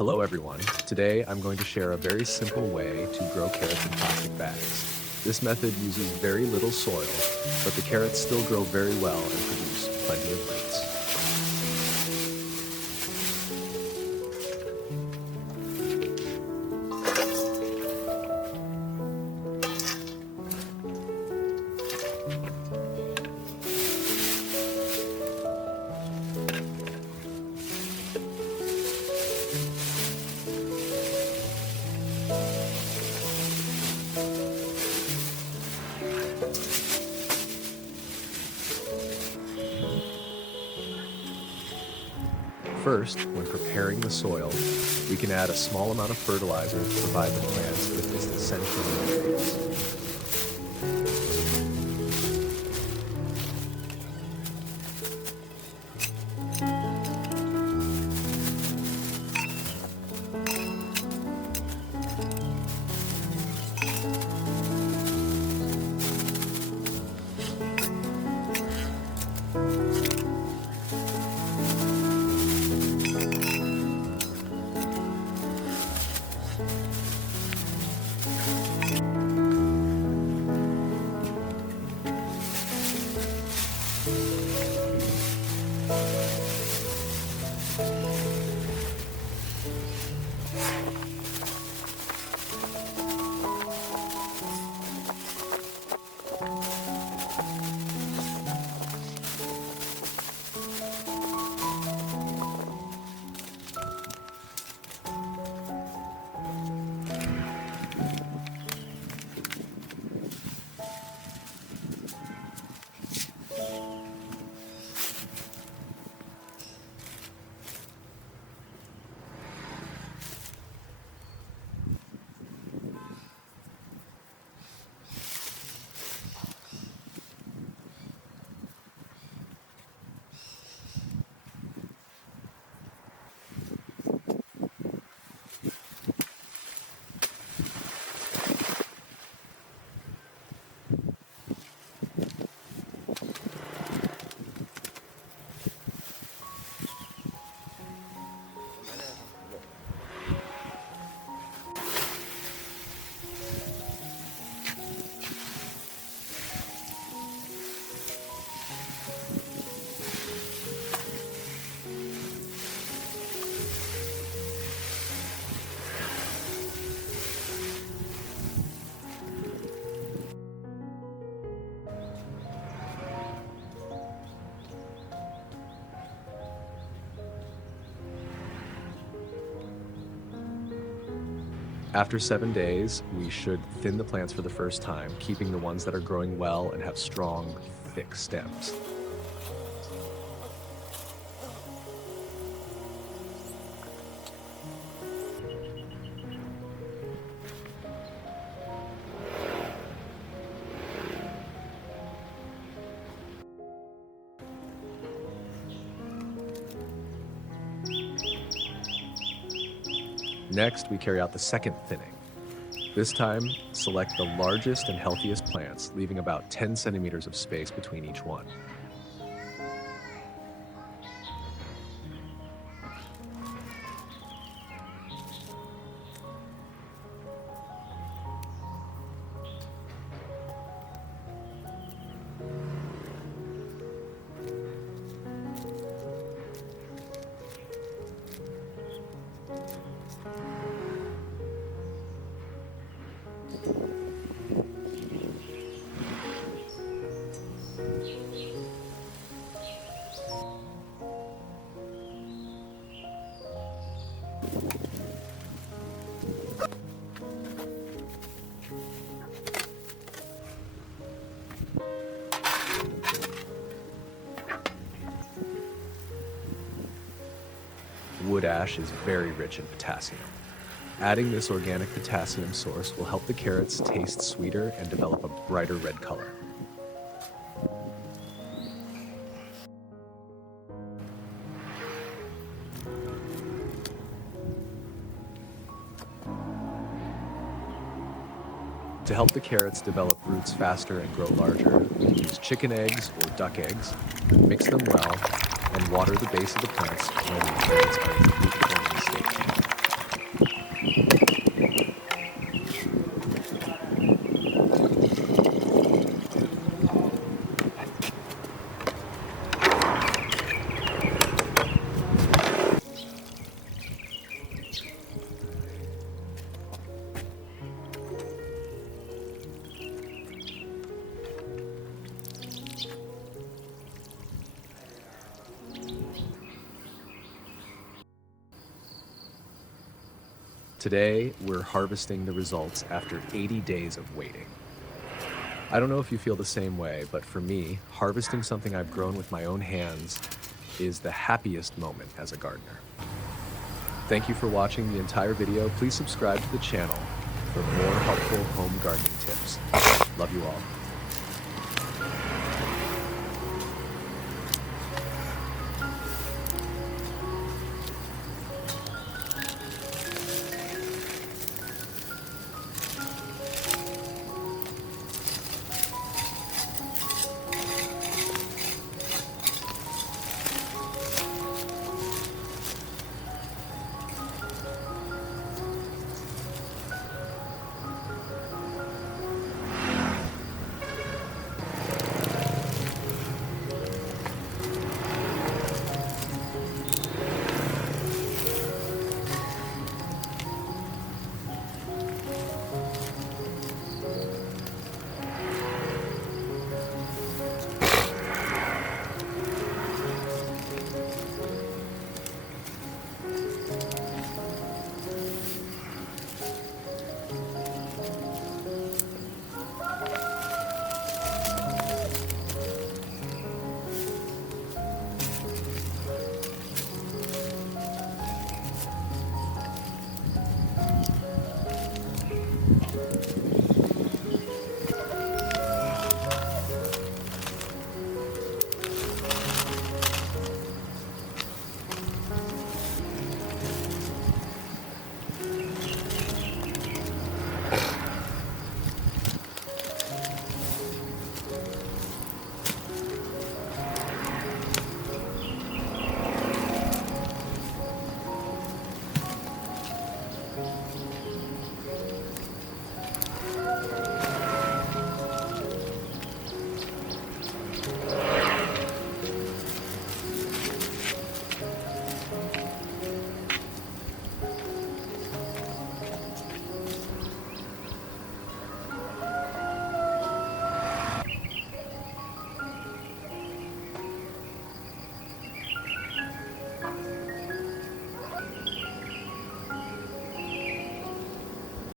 Hello everyone. Today I'm going to share a very simple way to grow carrots in plastic bags. This method uses very little soil, but the carrots still grow very well and produce plenty of roots. First, when preparing the soil, we can add a small amount of fertilizer to provide the plants with its essential nutrients. After 7 days, we should thin the plants for the first time, keeping the ones that are growing well and have strong, thick stems. Next, we carry out the second thinning. This time, select the largest and healthiest plants, leaving about 10 centimeters of space between each one. Wood ash is very rich in potassium. Adding this organic potassium source will help the carrots taste sweeter and develop a brighter red color. To help the carrots develop roots faster and grow larger, we can use chicken eggs or duck eggs, mix them well, and water the base of the plants when the plants are in the root forming stage. Today, we're harvesting the results after 80 days of waiting. I don't know if you feel the same way, but for me, harvesting something I've grown with my own hands is the happiest moment as a gardener. Thank you for watching the entire video. Please subscribe to the channel for more helpful home gardening tips. Love you all.